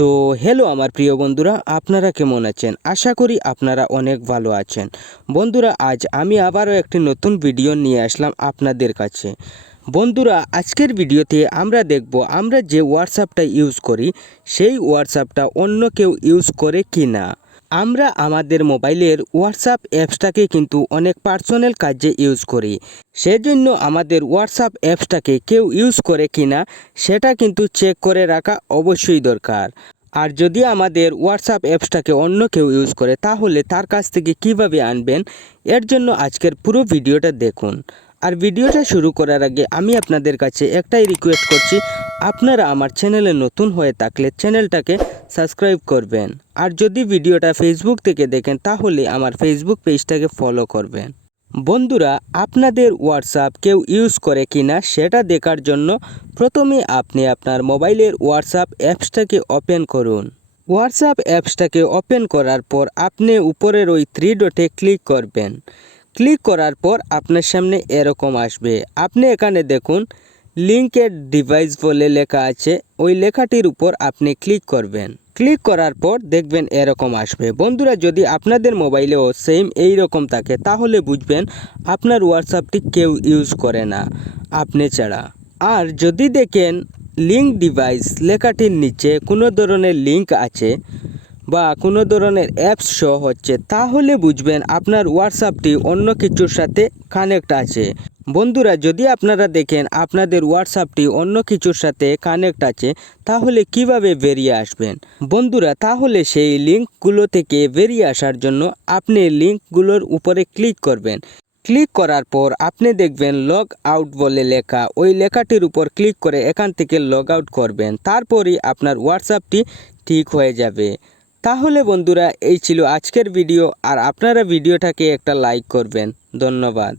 তো হ্যালো আমার প্রিয় বন্ধুরা, আপনারা কেমন আছেন? আশা করি আপনারা অনেক ভালো আছেন। বন্ধুরা, আজ আমি আবারও একটি নতুন ভিডিও নিয়ে আসলাম আপনাদের কাছে। বন্ধুরা, আজকের ভিডিওতে আমরা দেখব আমরা যে হোয়াটসঅ্যাপটা ইউজ করি সেই হোয়াটসঅ্যাপটা অন্য কেউ ইউজ করে কি না। আমরা আমাদের মোবাইলের হোয়াটসঅ্যাপ অ্যাপসটাকে কিন্তু অনেক পার্সোনাল কাজে ইউজ করি। সেজন্য আমাদের হোয়াটসঅ্যাপ অ্যাপসটাকে কেউ ইউজ করে কিনা সেটা কিন্তু চেক করে রাখা অবশ্যই দরকার। আর যদি আমাদের হোয়াটসঅ্যাপ অ্যাপসটাকে অন্য কেউ ইউজ করে তাহলে তার কাছ থেকে কিভাবে আনবেন, এর জন্য আজকের পুরো ভিডিওটা দেখুন। আর ভিডিওটা শুরু করার আগে আমি আপনাদের কাছে একটাই রিকোয়েস্ট করছি, আপনারা আমার চ্যানেলে নতুন হয়ে থাকলে চ্যানেলটাকে সাবস্ক্রাইব করবেন। আর যদি ভিডিওটা ফেসবুক থেকে দেখেন তাহলে আমার ফেসবুক পেজটাকে ফলো করবেন। বন্ধুরা, আপনাদের হোয়াটসঅ্যাপ কেউ ইউজ করে কিনা সেটা দেখার জন্য প্রথমে আপনি আপনার মোবাইলের হোয়াটসঅ্যাপ অ্যাপসটাকে ওপেন করুন। হোয়াটসঅ্যাপ অ্যাপসটাকে ওপেন করার পর আপনি উপরের ওই 3 ডটে ক্লিক করবেন। ক্লিক করার পর আপনার সামনে এরকম আসবে। আপনি এখানে দেখুন লিঙ্কেড ডিভাইস বলে লেখা আছে, ওই লেখাটির উপর আপনি ক্লিক করবেন। ক্লিক করার পর দেখবেন এরকম আসবে। বন্ধুরা, যদি আপনাদের মোবাইলেও সেম এই রকম থাকে তাহলে বুঝবেন আপনার হোয়াটসঅ্যাপটি কেউ ইউজ করে না আপনি ছাড়া। আর যদি দেখেন লিঙ্ক ডিভাইস লেখাটির নিচে কোনো ধরনের লিঙ্ক আছে বা কোনো ধরনের অ্যাপস শো হচ্ছে তাহলে বুঝবেন আপনার হোয়াটসঅ্যাপটি অন্য কিছুর সাথে কানেক্ট আছে। বন্ধুরা, যদি আপনারা দেখেন আপনাদের হোয়াটসঅ্যাপটি অন্য কিছুর সাথে কানেক্ট আছে তাহলে কিভাবে বেরিয়ে আসবেন? বন্ধুরা, তাহলে সেই লিঙ্কগুলো থেকে বেরিয়ে আসার জন্য আপনি লিঙ্কগুলোর উপরে ক্লিক করবেন। ক্লিক করার পর আপনি দেখবেন লগ আউট বলে লেখা, ওই লেখাটির উপর ক্লিক করে এখান থেকে লগ আউট করবেন। তারপরই আপনার হোয়াটসঅ্যাপটি ঠিক হয়ে যাবে। তাহলে বন্ধুরা, এই ছিল আজকের ভিডিও। আর আপনারা ভিডিওটাকে একটা লাইক করবেন। ধন্যবাদ।